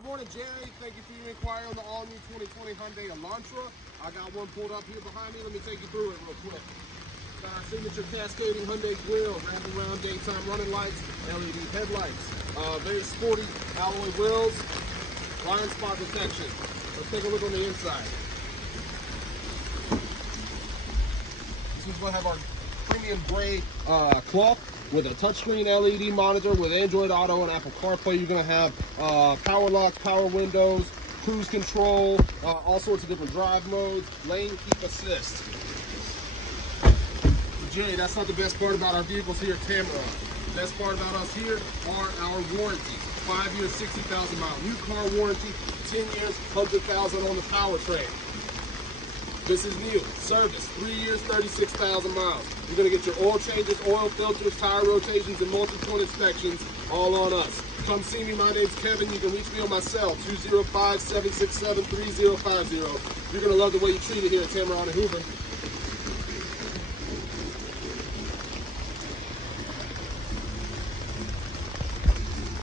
Good morning, Jerry. Thank you for your inquiry on the all-new 2020 Hyundai Elantra. I got one pulled up here behind me. Let me take you through it real quick. Got our signature cascading Hyundai grille, wrapping around daytime running lights, LED headlights. Very sporty alloy wheels, blind spot protection. Let's take a look on the inside. This is going to have our premium gray cloth with a touchscreen LED monitor with Android Auto and Apple CarPlay. You're going to have power locks, power windows, cruise control, all sorts of different drive modes, lane keep assist. Jay, that's not the best part about our vehicles here at Tameron. The best part about us here are our warranty. 5 years, 60,000 miles. New car warranty, 10 years, 100,000 on the powertrain. This is new. Service, 3 years, 36,000 miles. You're going to get your oil changes, oil filters, tire rotations, and multi-point inspections all on us. Come see me. My name's Kevin. You can reach me on my cell, 205-767-3050. You're going to love the way you treat it here at Tameron and Hoover.